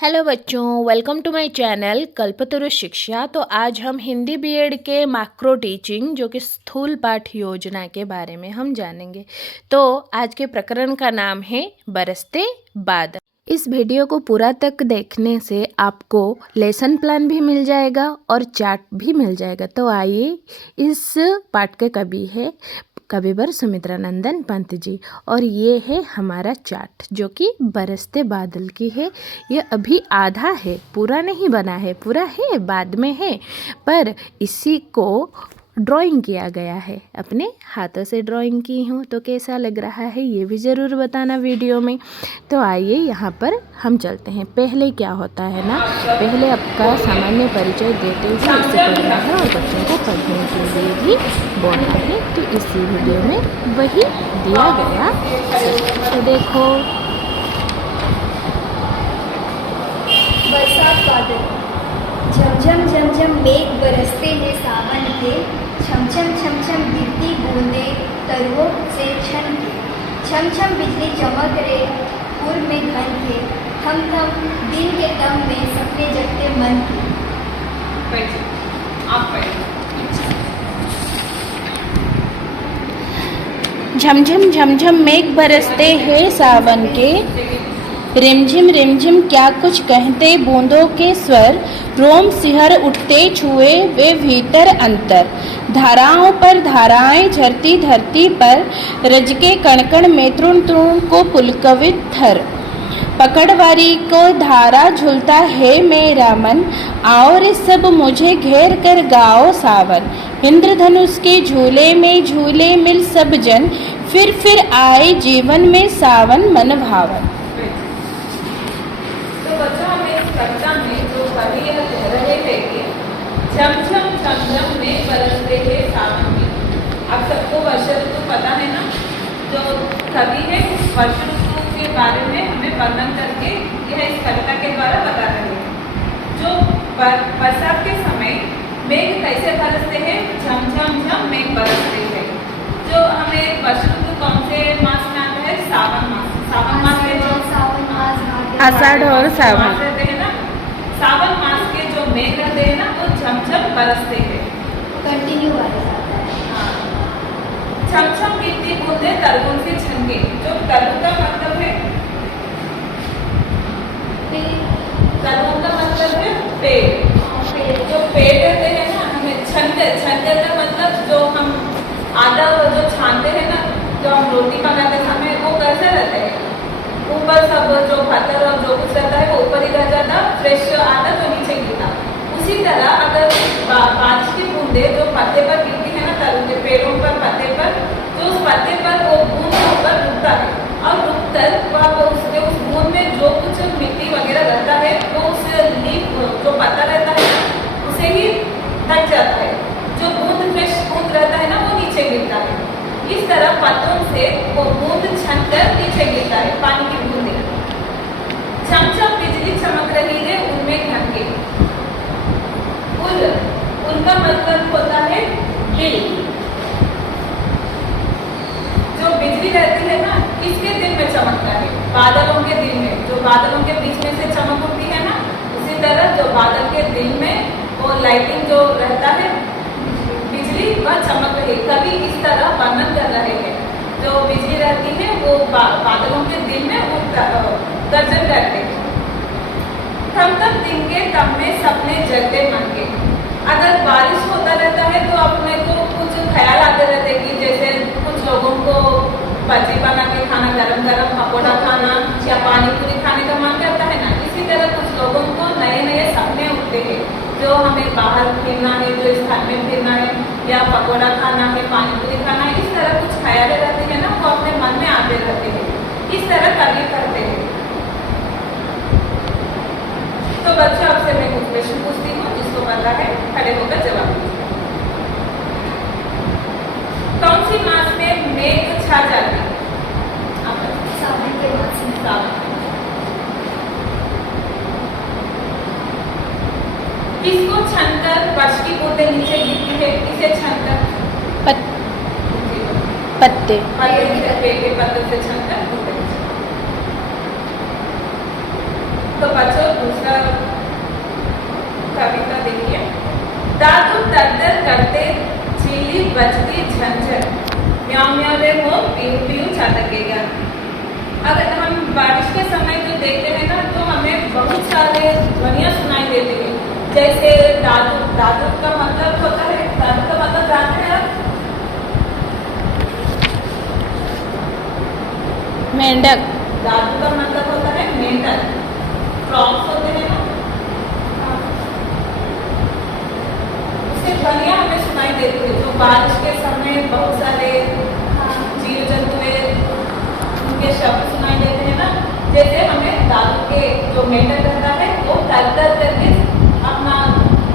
Hello बच्चों, welcome to my channel कल्पतरु शिक्षा। तो आज हम हिंदी बीएड के मैक्रो टीचिंग जो कि स्थूल पाठ योजना के बारे में हम जानेंगे। तो आज के प्रकरण का नाम है बरसते बादल। इस वीडियो को पूरा तक देखने से आपको लेसन प्लान भी मिल जाएगा और चार्ट भी मिल जाएगा। तो आइए, इस पाठ के कवि है कविवर सुमित्रानंदन पंत जी, और ये है हमारा चार्ट जो कि बरसते बादल की है। ये अभी आधा है, पूरा नहीं बना है, पूरा है बाद में है, पर इसी को ड्राइंग किया गया है। अपने हाथों से ड्राइंग की हूँ, तो कैसा लग रहा है ये भी ज़रूर बताना वीडियो में। तो आइए यहाँ पर हम चलते हैं। पहले क्या होता है ना, पहले आपका सामान्य परिचय देते हुए इसे पढ़ना है और बच्चों को पढ़ने के लिए भी बोलते हैं। तो इसी वीडियो में वही दिया गया है। तो देखो, बरसात बादल। झमझम झमझम मेघ बरसते हैं सावन के, छमछम छमछम गिरती बूंदे तरुओं से छन के, छम छम बिजली चमक रे पुर में घन के, थम थम दिन के दम में सपने जगते मन के। झमझम झमझम मेघ बरसते हैं सावन के, रिमझिम रिमझिम क्या कुछ कहते बूंदों के स्वर, रोम सिहर उठते छुए वे भीतर अंतर, धाराओं पर धाराएं झरती धरती पर, रज के कणकण में तृण तृण को पुलकवित थर, पकड़वारी को धारा झूलता है मेरा मन, आओ रे सब मुझे घेर कर गाओ सावन, इंद्रधनुष के झूले में झूले मिल सब जन, फिर आए जीवन में सावन मन भावन। कविता में जो कवि यह कह रहे थे कि झमझम झमझम में बरसते हैं सावन के। आप सबको वर्षा ऋतु पता है ना। जो कवि है वर्षा ऋतु के बारे में हमें वर्णन करके यह इस कविता के द्वारा बता रहे हैं। जो बरसात के समय मेघ कैसे बरसते हैं, झमझम झम मेघ बरसते हैं। जो हमें वर्षा ऋतु कौन से मास में आता है? सावन मास। सावन मास में जो आषाढ़ और सावन रहते हैं ना, सावन मास के जो मेघ रहते हैं ना, वो झमझम बरसते हैं, कंटिन्यू बरस आता है। छमछम गिरती बूंदे तरुओं से छनके। जो तरु का मतलब है, तरुओं का मतलब है पेड़। जो पेड़ रहते हैं ना, हमें छनकर का मतलब जो हम आधा जो छानते हैं ना, जो हम रोटी पकाते समय, वो कैसे रहते हैं? ऊपर सब जो पत्थर और जो कुछ रहता है वो ऊपर ही रह जाता, फ्रेश आता तो नीचे गिरता। उसी तरह अगर बारिश की बूंदे जो पत्ते पर गिरती है ना, तरु के पेड़ों पर पत्ते पर, तो उस पत्ते पर वो बूंद ऊपर रुकता है, और रुककर उसके उस बूंद में जो कुछ मिट्टी वगैरह रहता है वो उस लीफ जो पत्ता रहता है उसे ही ढक जाता है। जो बूंद फ्रेश बूंद रहता है ना, वो नीचे गिरता है। इस तरह पत्तों से वो बूंद छनकर नीचे गिरता है, पानी की बूंदे। छमछम बिजली चमक रही है उनमें ढंके। उनका मतलब होता है दिल। जो बिजली रहती है ना, किसके दिल में चमकता है? बादलों के दिल में। जो बादलों के बीच में से चमक उठती है ना, उसी तरह जो बादल के दिल में वो लाइटिंग जो रहता है, बिजली वह चमक रही। कभी इस तरह वर्णन कर रहे हैं। जो बिजली रहती है वो बादलों के दिल में गर्जन करते हैं। थम थम दिन के तब में सपने जगते मन के। अगर बारिश होता रहता है तो अपने को कुछ ख्याल आते रहते कि जैसे कुछ लोगों को भजी बना के खाना, गरम गरम पकौड़ा खाना या पानी पूरी खाने का मन करता है ना, इसी तरह कुछ लोगों को नए नए सपने उठते हैं। जो हमें बाहर फिरना है, जो इस घर में फिरना है, या पकौड़ा खाना है, पानी पूरी खाना है, इस तरह कुछ ख्याल रहते हैं ना, वो अपने मन में आते रहते हैं। इस तरह कवि करते हैं। तो बच्चों, आपसे मैं कुछ क्वेश्चन पूछती हूँ, जिसको पता है खड़े होकर जवाब दीजिए। कौन सी मास में मेघ छा जाती? सावन के मास में। सावन। किसको छनकर वर्ष की बूंदे नीचे गिरती है? किसे छनकर? पत्ते। पेड़ के पत्ते से छनकर बूंदे। तो बच्चों दूसरा कविता देखिए। दादू दरदर करते चीली बजती झंझर, म्याऊं म्याऊं रे मोर पीऊ पीऊ छाटकेगा। अगर हम बारिश के समय जो देखते हैं ना तो हमें बहुत सारे ध्वनियाँ सुनाई देती हैं। जैसे दादू, दादू का मतलब होता है, दादू का मतलब जानते हैं आप? मेंढक। दादू का मतलब होता है मेंढक। फ्रॉक्स होते हैं ना, उससे ध्वनियाँ हमें सुनाई देती है। जो बारिश के समय बहुत सारे जीव जंतु उनके शब्द सुनाई देते हैं ना। जैसे हमें दादू के जो मेंढक रहता है वो कर करके अपना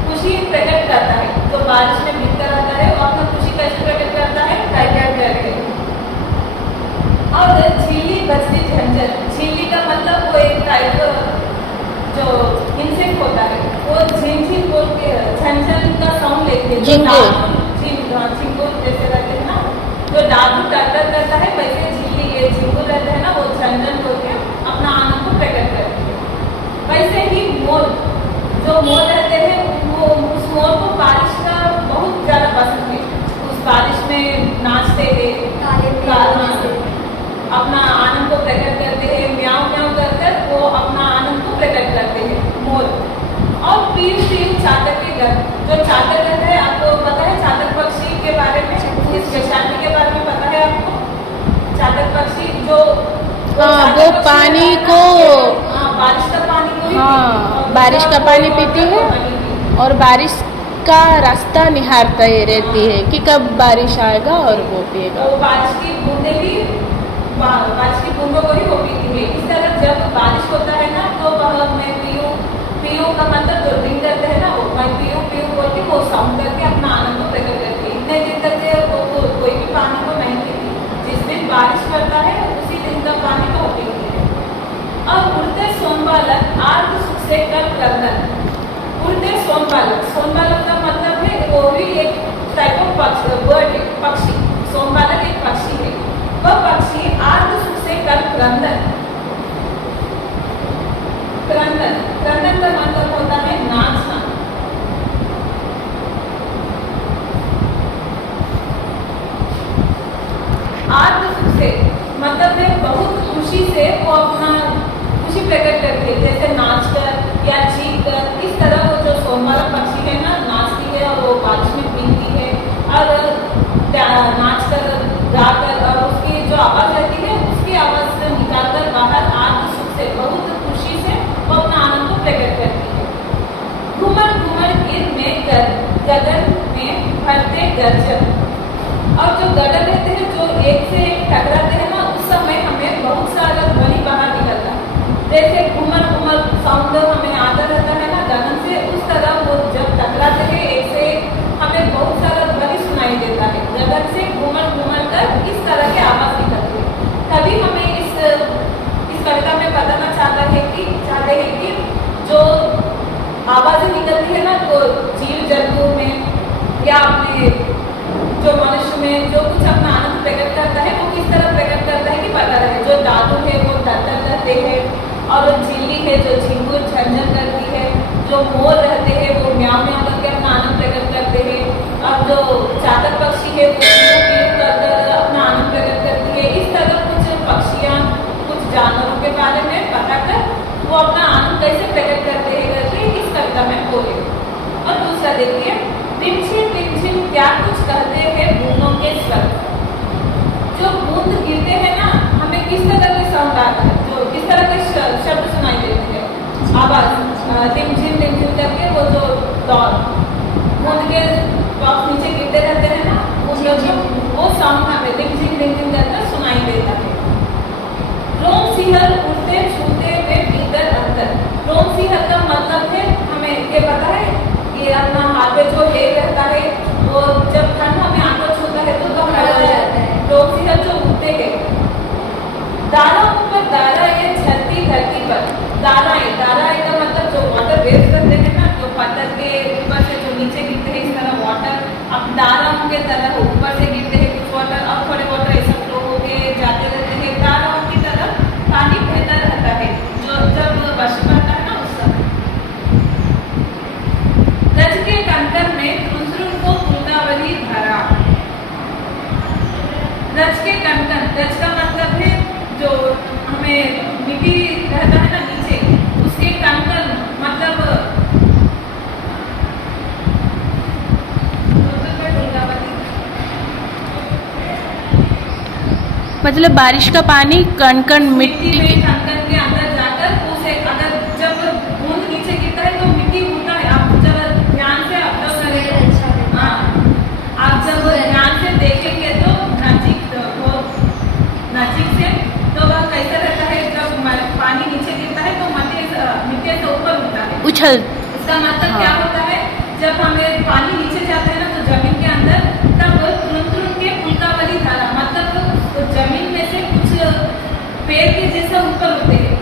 खुशी प्रकट करता है। जो बारिश में भीगता रहता है वो अपना खुशी कैसे प्रकट करता है, कर करके। और झीली बजती झंझर, झीली का मतलब वो एक टाइप जो इंसेक्ट होता है, वो झिन बोल के झंझर का साउंड लेते हैं। झिंगुर जैसे रहते हैं ना, जो दादू टक्कर करता है वैसे झीली ये झिंगुर रहते हैं ना, वो झंझर बोल के अपना आनंद को प्रकट करते हैं। वैसे ही मोर, जो मोर रहते हैं वो उस मोर को बारिश का बहुत ज़्यादा पसंद है। उस बारिश में नाचते हैं, अपना आनंद को प्रकट करते हैं, म्याऊं म्याऊं कर वो अपना आनंद को प्रकट करते हैं मोर। और पीऊ पीऊ चातक के घर, जो चातक रहता है आपको पता है चातक पक्षी के बारे में, इस शांति के बारे में पता है आपको? चातक पक्षी जो वो पानी को, बारिश का पानी को, हाँ बारिश का पानी पीती है और बारिश का रास्ता निहारता ही रहती है कि कब बारिश आएगा और वो पिएगा। वो बारिश की बूंदे भी, बारिश की बूंदों को ही वो पीती है। इस तरह जब बारिश होता है ना तो वह मैं पीऊ पीऊ का मतलब जो ड्रिंक करते हैं ना, वो मैं पीऊ पीऊ बोल के वो साउंड करके अपना आनंद को प्रकट करती है। इतने दिन तक वो कोई भी पानी को नहीं पीती, जिस दिन बारिश पड़ता है उसी दिन का पानी को पीती है। और उड़ते सोनबालक आर्द सुख से कर क्रंदन, उड़ते सोनबालक, सोनबालक का मतलब है वो भी एक टाइप ऑफ बर्ड है, पक्षी। सोनबालक एक पक्षी है, वह पक्षी आर्द सुख से कर क्रंदन, क्रंदन क्रंदन का मतलब होता है नाचना। आर्द सुख से मतलब है बहुत खुशी से वो अपना खुशी प्रकट करती है, जैसे नाचकर या चीख कर। इस तरह वो जो सोनबालक पक्षी है ना नाचती है और वो बारिश में भीगती है और नाच कर गाकर, और उसकी जो आवाज़ रहती है उसकी आवाज़ से निकाल कर बाहर आर्द सुख से बहुत खुशी से वो अपना आनंद को प्रकट करती है। घुमर घुमर गिर में गगन में भरते गर्जन, और जो गगन रहते हैं जो एक से एक टकराते हैं ना उस समय हमें बहुत सारा ध्वनि बाहर निकलता है। जैसे घुमर घुमर साउंड हमें आता रहता है ना गगन से, उस तरह वो जब टकराते हैं एक से एक हमें बहुत सारा ध्वनि सुनाई देता है। गगन से घुमर घुमर कर इस तरह की आवाज़ निकलती है। कभी हमें इस कविता में बताना चाहते हैं कि जो आवाज़ें निकलती है ना तो जीव जंतु में या अपने जो मनुष्य में जो कुछ अपना आनंद प्रकट करता है वो किस तरह प्रकट करता है कि पता रहे। जो दादू है वो दरदर करते हैं, और झिल्ली है जो झिंगुर झंझर करती है, जो मोर रहते हैं वो म्याऊं म्याऊं करके अपना आनंद प्रकट करते हैं, और जो चातक पक्षी है वो पीऊ पीऊ कर अपना आनंद प्रकट करती है। इस तरह कुछ पक्षियाँ, कुछ जानवरों के बारे में पता कर वो अपना आनंद कैसे प्रकट करते हैं करके इस कविता में बोले। और दूसरा देखिए, रिमझिम क्या कुछ कहते हैं बूंदों के स्वर, जो बूंद गिरते हैं ना हमें किस तरह के साउंड आता है, जो किस तरह के शब्द सुनाई देते हैं, आवाज़ रिमझिम करके वो जो बूंद के टॉप नीचे गिरते रहते हैं ना वो साउंड हमें रिमझिम करके सुनाई देता है। रोम सिहर उड़ते छूते हुए भीतर अंदर, रोम सिहर का मतलब है हमें ये पता है, ये अपना हाथ में जो लेग रहता है वो जब ठंड हमें आंखों छूता है तो खड़ा हो जाता है। रोम सिहर जो उड़ते हैं, दारा ऊपर दारा ये झरती धरती पर, दारा का मतलब जो वाटर वेव्स करते हैं ना, जो पत्थर के ऊपर से जो नीचे गिरते हैं इस तरह वाटर, अब दाराओं के तरह ऊपर से गिरते हैं कुछ वाटर, अब थोड़े वाटर ऐसा फ्लो होके जाते रहते हैं। दाराओं की तरफ पानी बहता रहता है, जो जब वर्षा पड़ता है मतलब बारिश का पानी कण कण मिट्टी में के कंकड़ के अंदर जाकर उसे अगर जब बूंद नीचे गिरता है तो मिट्टी होता है। आप जब ध्यान से ऑब्जर्व करेंगे, अच्छा लगता है। हाँ, आप जब ध्यान से देखेंगे तो नजीक से तो वह कैसा रहता है, जब पानी नीचे गिरता है तो मिट्टी से ऊपर होता है, उछल। इसका मतलब हाँ। क्या होता है, जब हमें पानी नीचे जाता है ना तो जमीन के अंदर, तब तुरंत के उल्कावली धारा, मतलब तो जमीन में से कुछ पेड़ के जैसा ऊपर होते हैं।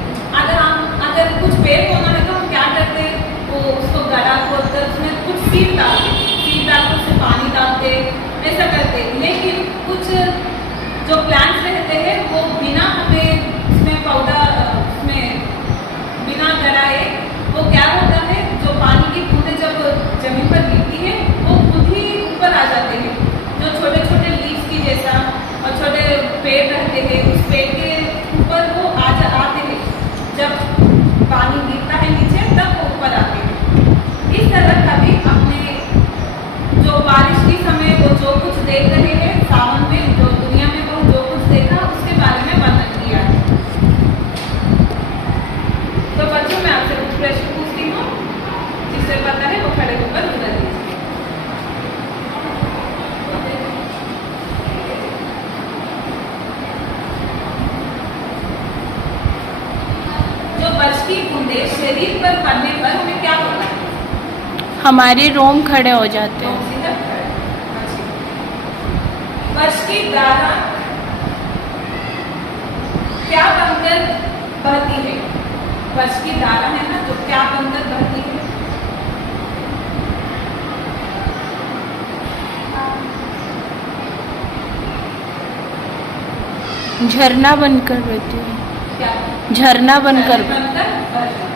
अगर कुछ पेड़ होना है तो हम क्या करते हैं, वो उसको गड्ढा खोदकर उसमें कुछ सीड डालते उसमें पानी डालते, ऐसा करते। लेकिन कुछ जो प्लांट्स रहते हैं वो बिना हमें उसमें पौधा उसमें बिना गड़ाए वो क्या होता है, जो पानी की बूंदें जब जमीन पर गिरती है वो खुद ही ऊपर आ जाते हैं। जो छोटे छोटे लीव्स की जैसा और छोटे पेड़ रहते हैं, उस पेड़ के ऊपर वो आते हैं, जब पानी गिरता है नीचे तब वो ऊपर आते हैं। इस तरह कभी अपने जो बारिश के समय वो जो कुछ देख रहे हैं, सावन में जो दुनिया में वो जो कुछ देखा उसके बारे में वर्णन किया है। तो बच्चों मैं आपसे कुछ प्रश्न पूछती हूँ, जिसे पता है वो खड़े होकर उत्तर दीजिए। जो वर्ष की बूंदें शरीर पर पड़ने पर हमें क्या होता है? हमारे रोम खड़े हो जाते हैं। वर्ष की धारा क्या बनकर बहती है? वर्ष की धारा है ना, जो क्या बनकर बहती है? झरना बनकर बहती है। क्या झरना बनकर बनकर बहती है।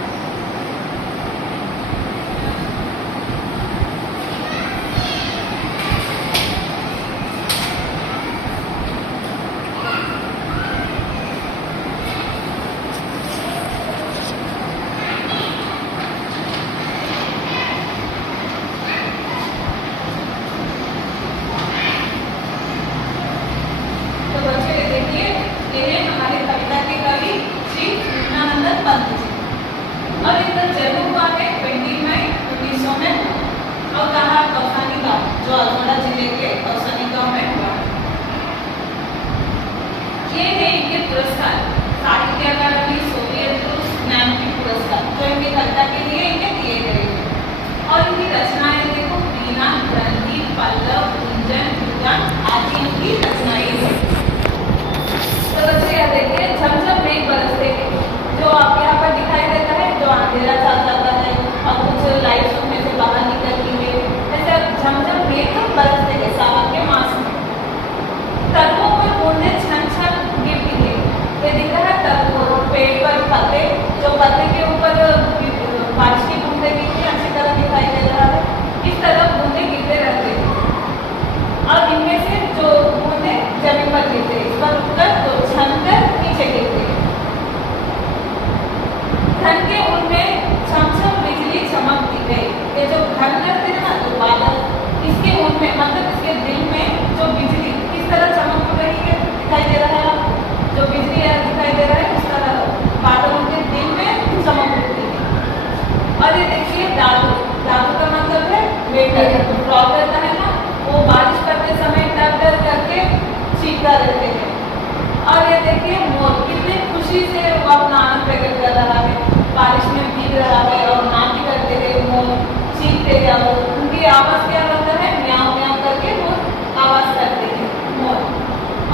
तो बच्चे देखिए, ये है हमारे कविता के कवि श्री कृष्णानंद पंत जी। और इनका जन्म हुआ है 20 मई 1900 में, और कहा कौसानी गाँव, जो अल्मोड़ा जिले के कौसानी गाँव में हुआ। ये है इनके पुरस्कार, साहित्य अकादमी, सोवियत रूस ज्ञानपीठ पुरस्कार, जो इनकी कविता के लिए इन्हें दिए गए हैं। और इनकी रचनाएं देखो, वीणा, ग्रंथि, पल्लव, गुंजन, युगन आदि इनकी रचनाएं हैं। तो बच्चे यह देखिए, झमझम मेघ बरसते हैं, जो आप यहाँ पर दिखाई देता है, जो अंधेरा चल जाता है और कुछ लाइट्स उसमें से बाहर निकलती है, ऐसे झमझम मेघ बरसते हैं सावन के मास में। तरुओं पर बूंदें छन छन गिरती है। ये दिख रहा है तरुओं, पेड़ पर पत्ते, जो पत्ते के ऊपर बारिश की बूंदें गिरती है, अच्छी तरह दिखाई दे रहा है। इस तरह बूंदें गिरते रहते हैं और इनमें से जो बूंदें जमीन पर गिरते हैं, इस पर रुककर तो छनकर नीचे गिरते हैं। घन के उनमें छमछम बिजली चमकती है। ये जो घन करते हैं ना, जो बादल, इसके उनमें मतलब इसके दिल में जो बिजली किस तरह चमक रही है, दिखाई दे रहा है, जो बिजली दिखाई दे रहा है, उस तरह बादल उनके दिल में चमक उठती है। और ये देखिए दादू, दादू का मतलब है बेटा, ड्रॉ करता है ना, वो बारिश करते समय डर डर करके चीखता रहते हैं। और ये देखिए मोर, कितने खुशी से वो अपना आनंद प्रकट कर रहा है, बारिश में भीग रहा है और नाच करते हैं मोर, चीखते हैं। वो उनकी आवाज़ क्या रहता है, म्याऊं म्याऊं करके वो आवाज़ करते हैं मोर।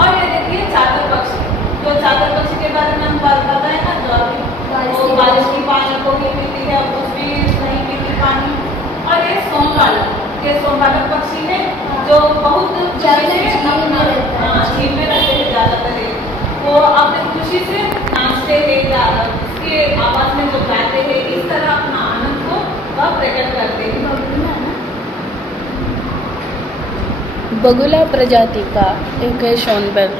और ये देखिए चातर पक्षी, जो चातर पक्षी के बारे में हम पता है ना, जो अभी वो बारिश की पानी को भी पीती है और कुछ भी नहीं पीती पानी। और ये सोमवालक, ये सोमवालक पक्षी है जो बहुत झील में रहते हैं ज़्यादातर। वो अपनी खुशी से नाचते हैं, उसके आवाज़ में जो गाते हैं, इस तरह अपना आनंद को वह प्रकट करते हैं। बगुला प्रजाति का एक है शोनबर्ग।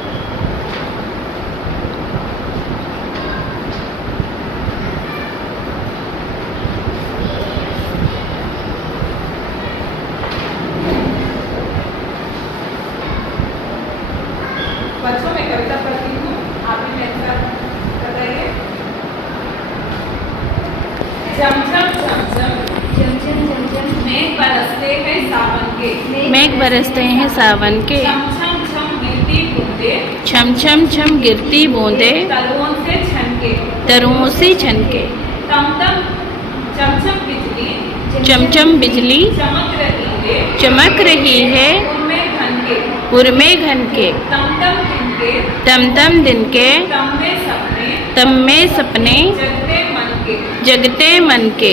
बच्चों में कविता पढ़ती झमझम झमझम झमझम झमझम मेघ बरसते हैं सावन के। मेघ बरसते हैं सावन के। छम छम छम गिरती बूंदे छम छम छम गिरती बूंदे तरुओं से छनके। तरुओं से छनके। तम तम चमचम बिजली चमचम बिजली चमक रही है चमक रही है उनमें घन के। उर्मे घन के। तम तम दिन के तम तम दिन के तम में सपने तम में सपने जगते मन के। जगते मन के।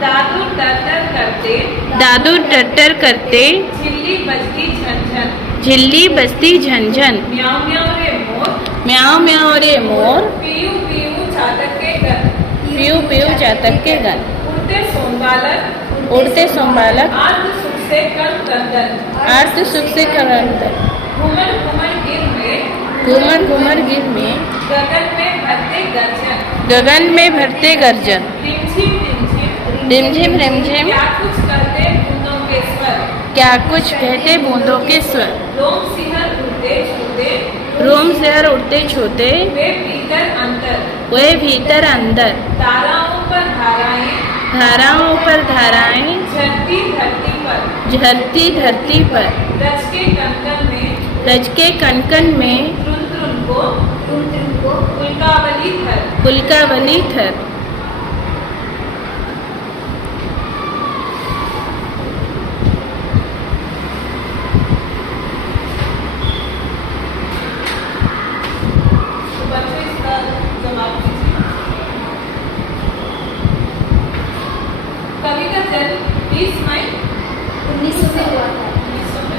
दादू तर तर करते दादू टट्टर करते झिल्ली बजती झनझन। झिल्ली बजती झनझन। म्याऊ म्याऊ रे मोर म्याओ म्याओ रे मोर पीयू पीयू चातक के घर। पीयू पीयू चातक के गन। उड़ते सोमबालक उड़ते सोमबालक आर्द सुख से कर कंदन। आर्त सुख से करंदन। घुमर घुमर गिर में घूमर घूमर गिर में गगन में भरते गर्जन। गगन में भरते गर्जन। रिमझिम रिमझिम रिमझिम रिमझिम क्या कुछ करते बूंदों के स्वर। क्या कुछ कहते बूंदों के स्वर। रोम सिहर उड़ते छूते रोम शहर उड़ते छूते वे भीतर अंतर। वे भीतर अंदर। ताराओं पर धाराएं धाराओं पर धाराएं झरती धरती पर। झरती धरती पर। रच के कंकन में रज के कनकन में त्रुन त्रुन को तुम तुमको उल्कावली धर। पुलकावली थर। तो बच्चों इसका जवाब दीजिए। कवि का जन्म 20 मई 1900 में हुआ था। 1900 में।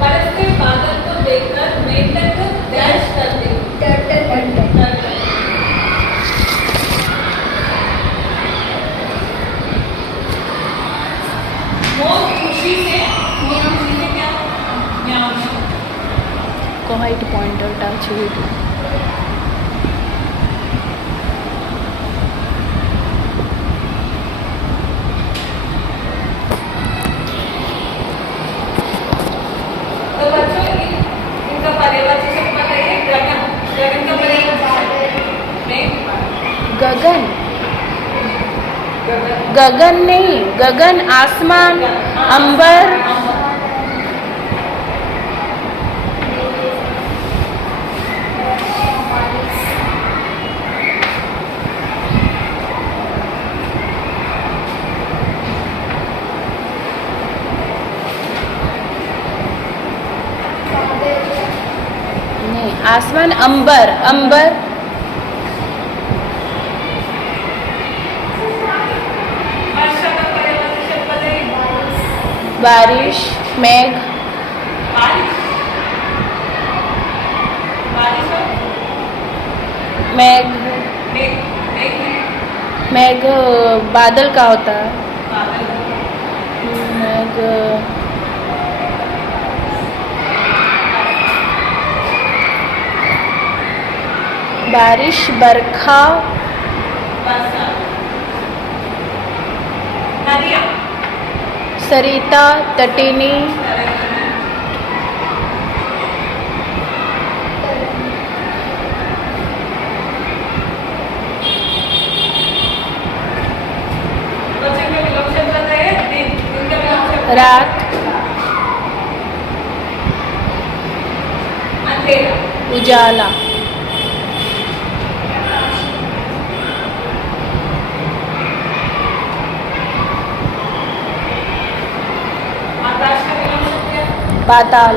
बरसते बादल को देखकर मेंढक डैश करते। टर्टल टर्टल मोर खुशी से म्याऊ क्या म्याऊ म्याऊ। কয়টি পয়েন্টটা আছে ওইটা तो बच्चों इनका पर्यायवाची शब्द बताइए। गगन गगन का पर्यायवाची मेघ। गगन गगन गगन नहीं गगन आसमान अंबर नहीं आसमान अंबर अंबर वर्षा का पर्यायवाची शब्द बताइए। बारिश मेघ बारिश बारिश और मेघ मेघ मेघ में मेघ बादल का होता है बादल। मेघ बारिश बरखा वर्षा नदियाँ सरिता तटिनी बच्चे का विलोम शब्द बताइए। दिन दिन का विलोम शब्द रात अंधेरा। उजाला आकाश का विलोम शब्द क्या है? पाताल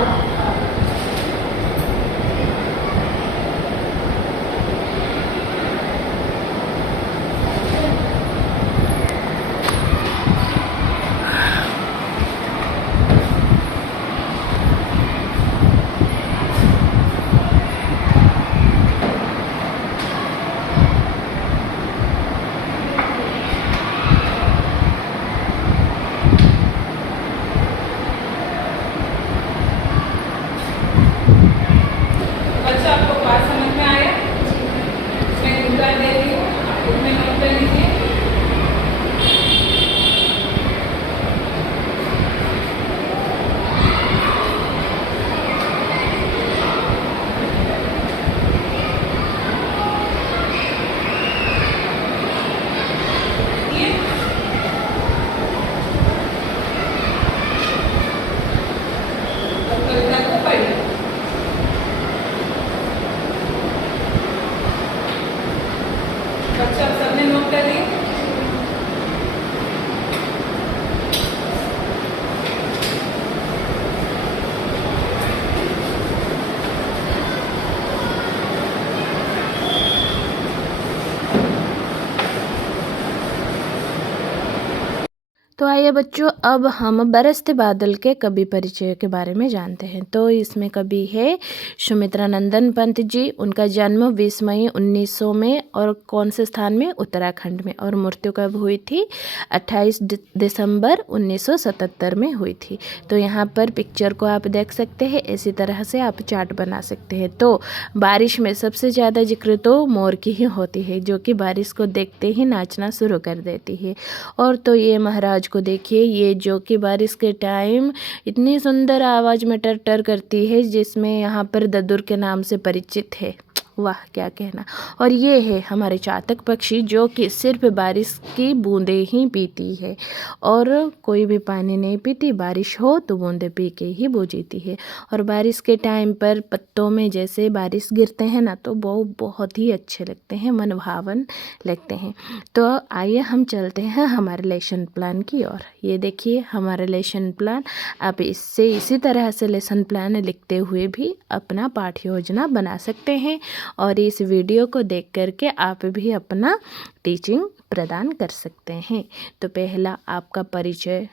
आइए बच्चों, अब हम बरसते बादल के कवि परिचय के बारे में जानते हैं। तो इसमें कवि है सुमित्रा नंदन पंत जी। उनका जन्म 20 मई 1900 में, और कौन से स्थान में? उत्तराखंड में। और मृत्यु कब हुई थी? 28 दिसंबर 1977 में हुई थी। तो यहाँ पर पिक्चर को आप देख सकते हैं, इसी तरह से आप चार्ट बना सकते हैं। तो बारिश में सबसे ज़्यादा जिक्र तो मोर की ही होती है, जो कि बारिश को देखते ही नाचना शुरू कर देती है। और तो ये महाराज को देखिए, ये जो कि बारिश के टाइम इतनी सुंदर आवाज़ में टर करती है, जिसमें यहाँ पर ददुर के नाम से परिचित है। वाह, क्या कहना। और ये है हमारे चातक पक्षी, जो कि सिर्फ बारिश की बूंदें ही पीती है, और कोई भी पानी नहीं पीती। बारिश हो तो बूंदें पी के ही वो जीती है। और बारिश के टाइम पर पत्तों में जैसे बारिश गिरते हैं ना, तो वो बहुत ही अच्छे लगते हैं, मनभावन लगते हैं। तो आइए हम चलते हैं हमारे लेसन प्लान की ओर। ये देखिए हमारा लेसन प्लान। आप इससे इसी तरह से लेसन प्लान लिखते हुए भी अपना पाठ्य योजना बना सकते हैं, और इस वीडियो को देख करके आप भी अपना टीचिंग प्रदान कर सकते हैं। तो पहला आपका परिचय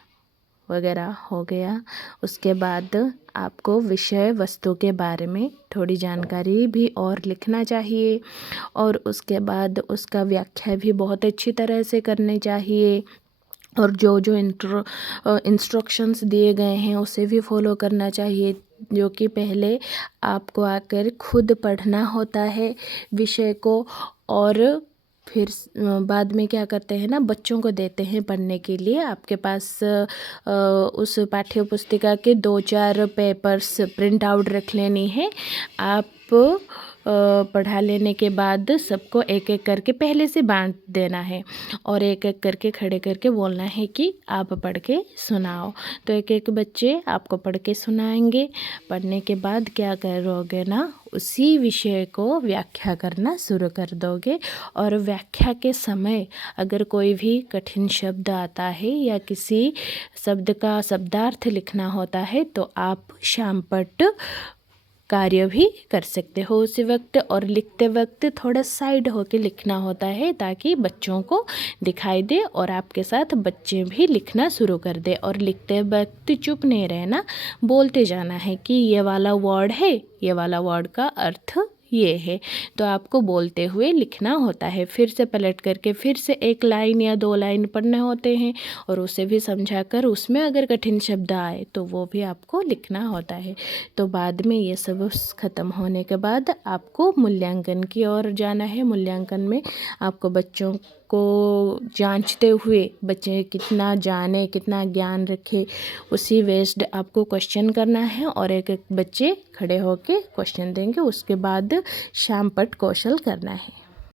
वगैरह हो गया। उसके बाद आपको विषय वस्तु के बारे में थोड़ी जानकारी भी और लिखना चाहिए, और उसके बाद उसका व्याख्या भी बहुत अच्छी तरह से करनी चाहिए, और जो जो इंस्ट्रक्शंस दिए गए हैं उसे भी फॉलो करना चाहिए, जो कि पहले आपको आकर खुद पढ़ना होता है विषय को, और फिर बाद में क्या करते हैं ना, बच्चों को देते हैं पढ़ने के लिए। आपके पास उस पाठ्य पुस्तिका के 2-4 पेपर्स प्रिंट आउट रख लेनी है। आप पढ़ा लेने के बाद सबको एक एक करके पहले से बांट देना है, और एक एक करके खड़े करके बोलना है कि आप पढ़ के सुनाओ। तो एक एक बच्चे आपको पढ़ के सुनाएंगे। पढ़ने के बाद क्या करोगे ना, उसी विषय को व्याख्या करना शुरू कर दोगे। और व्याख्या के समय अगर कोई भी कठिन शब्द आता है या किसी शब्द का शब्दार्थ लिखना होता है, तो आप शामपट कार्य भी कर सकते हो उसी वक्त। और लिखते वक्त थोड़ा साइड होके लिखना होता है, ताकि बच्चों को दिखाई दे और आपके साथ बच्चे भी लिखना शुरू कर दे। और लिखते वक्त चुप नहीं रहना, बोलते जाना है कि ये वाला वर्ड है, ये वाला वर्ड का अर्थ ये है। तो आपको बोलते हुए लिखना होता है। फिर से पलट करके फिर से 1 लाइन या 2 लाइन पढ़ने होते हैं, और उसे भी समझाकर उसमें अगर कठिन शब्द आए तो वो भी आपको लिखना होता है। तो बाद में ये सब ख़त्म होने के बाद आपको मूल्यांकन की ओर जाना है। मूल्यांकन में आपको बच्चों को जांचते हुए बच्चे कितना जाने, कितना ज्ञान रखे, उसी बेस्ड आपको क्वेश्चन करना है, और एक एक बच्चे खड़े होके क्वेश्चन देंगे। उसके बाद शामपट कौशल करना है।